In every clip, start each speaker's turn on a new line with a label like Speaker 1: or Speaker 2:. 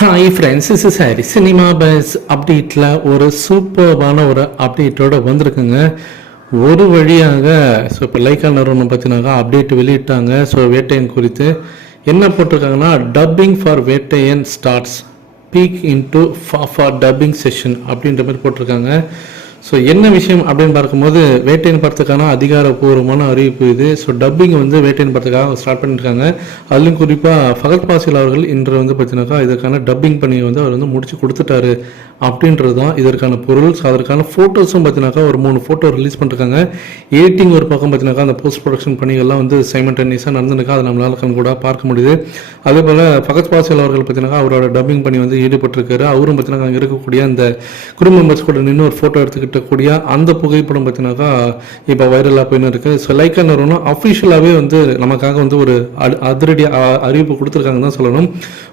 Speaker 1: Hi friends is is Hari cinema buzz அப்டேட்டில் ஒரு சூப்பர்பான ஒரு அப்டேட்டோடு வந்திருக்குங்க. ஒரு வழியாக ஸோ இப்போ லைக்கா நிறுவனம் பார்த்தினாக்கா அப்டேட் வெளியிட்டாங்க. ஸோ வேட்டையன் குறித்து என்ன போட்டிருக்காங்கன்னா dubbing for Vettaiyan starts peek into for dubbing session அப்படின்ற மாதிரி போட்டிருக்காங்க. ஸோ என்ன விஷயம் அப்படின்னு பார்க்கும்போது வேட்டையின் படத்துக்கான அதிகாரப்பூர்வமான அறிவிப்பு இது. ஸோ டப்பிங் வந்து வேட்டையின் படத்துக்காக ஸ்டார்ட் பண்ணியிருக்காங்க அதுலேயும் குறிப்பாக ஃபகத் பாசில் அவர்கள் இன்று வந்து பார்த்தீங்கன்னாக்கா இதற்கான டப்பிங் பணியை வந்து அவர் வந்து முடிச்சு கொடுத்துட்டாரு அப்படின்றது தான் இதற்கான பொருள். ஸோ அதற்கான ஃபோட்டோஸும் பார்த்தீங்கன்னாக்கா ஒரு மூணு ஃபோட்டோ ரிலீஸ் பண்ணிருக்காங்க. எடிட்டிங் ஒரு பக்கம் பார்த்தீங்கன்னாக்கா அந்த போஸ்ட் ப்ரொடக்ஷன் பணிகள்லாம் வந்து சைமண்டனியஸாக நடந்துருக்கா அதை நம்மளால கண் கூட பார்க்க முடியுது. அதே போல் ஃபகத் பாசில் அவர்கள் பார்த்தீங்கன்னா அவரோட டப்பிங் பண்ணி வந்து ஈடுபட்டிருக்காரு. அவரும் பார்த்தீங்கன்னா அங்கே இருக்கக்கூடிய அந்த குரூப் மெம்பர்ஸ் கூட நின்று ஒரு ஃபோட்டோ எடுத்துக்கிட்டு எடுத்துக்கிட்டக்கூடிய அந்த புகைப்படம் பார்த்தீங்கன்னாக்கா இப்போ வைரலாக போயின்னு இருக்குது ஸோ லைக்கா நிறுவனம் அஃபிஷியலாகவே வந்து நமக்காக வந்து ஒரு அ- அதிரடி அறிவிப்பு கொடுத்துருக்காங்கன்னு தான் சொல்லணும்.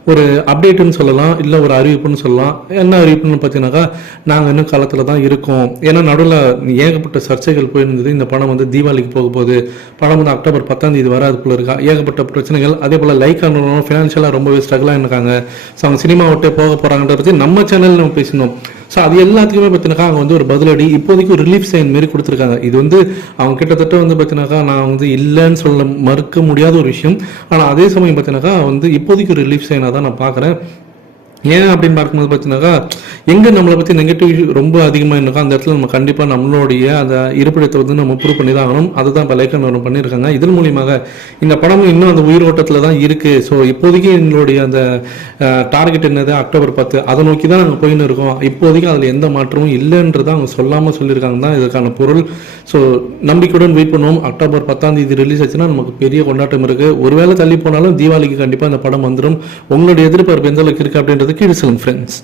Speaker 1: ஒரு அப்டேட்டுன்னு சொல்லலாம் இல்லை ஒரு அறிவிப்புன்னு சொல்லலாம். என்ன அறிவிப்புன்னு பார்த்தீங்கன்னாக்கா நாங்கள் இன்னும் காலத்தில் தான் இருக்கோம். ஏன்னா நடுவில் ஏகப்பட்ட சர்ச்சைகள் போயிருந்தது. இந்த படம் வந்து தீபாவளிக்கு போக போகுது. படம் வந்து அக்டோபர் பத்தாம் தேதி வராது போல இருக்கா? ஏகப்பட்ட பிரச்சனைகள். அதே போல் லைக் நிறுவனம் ஃபினான்ஷியலாக ரொம்பவே ஸ்ட்ரகிளாக இருக்காங்க ஸோ அவங்க சினிமா விட்டே போக போகிறாங்கன்றத பற்றி நம்ம சேனலில் நம்ம பேசினோம். ஸோ அது எல்லாத்துக்குமே பார்த்தீங்கன்னாக்கா அவங்க வந்து ஒரு பதிலடி இப்போதைக்கு ஒரு ரிலீஃப் சைன் மாரி கொடுத்துருக்காங்க. இது வந்து அவங்க கிட்டத்தட்ட வந்து பார்த்தீங்கன்னாக்கா நான் வந்து இல்லைன்னு சொல்ல மறுக்க முடியாத ஒரு விஷயம். ஆனால் அதே சமயம் பார்த்தீங்கன்னாக்கா வந்து இப்போதைக்கு ஒரு ரிலீஃப் சைனாக தான் நான் பார்க்குறேன். ஏன் அப்படின்னு பார்க்கும்போது பார்த்தீங்கன்னாக்கா எங்கே நம்மளை பற்றி நெகட்டிவ் ரொம்ப அதிகமாக இருக்கோ அந்த இடத்துல நம்ம கண்டிப்பாக நம்மளுடைய அந்த இருப்பிடத்தை வந்து நம்ம ப்ரூவ் பண்ணி தான் ஆகணும். அதுதான் இப்போ லைக்கன் பண்ணியிருக்காங்க. இதன் மூலியமாக இந்த படமும் இன்னும் அந்த உயிர் ஓட்டத்தில் தான் இருக்குது ஸோ இப்போதைக்கு எங்களுடைய அந்த டார்கெட் என்னது? அக்டோபர் பத்து. அதை நோக்கி தான் நாங்கள் போயின்னு இருக்கோம். இப்போதைக்கு அதில் எந்த மாற்றமும் இல்லைன்றதை அவங்க சொல்லாமல் சொல்லியிருக்காங்க. தான் இதற்கான பொருள். ஸோ நம்பிக்கையுடன் வெயிட் பண்ணுவோம். அக்டோபர் பத்தாம் தேதி ரிலீஸ் ஆச்சுன்னா நமக்கு பெரிய கொண்டாட்டம் இருக்குது ஒருவேளை தள்ளி போனாலும் தீபாவளிக்கு கண்டிப்பாக அந்த படம் வந்துடும் உங்களுடைய எதிர்பார்ப்பு எந்த அளவுக்கு இருக்குது அப்படின்றது Mercury resolve friends.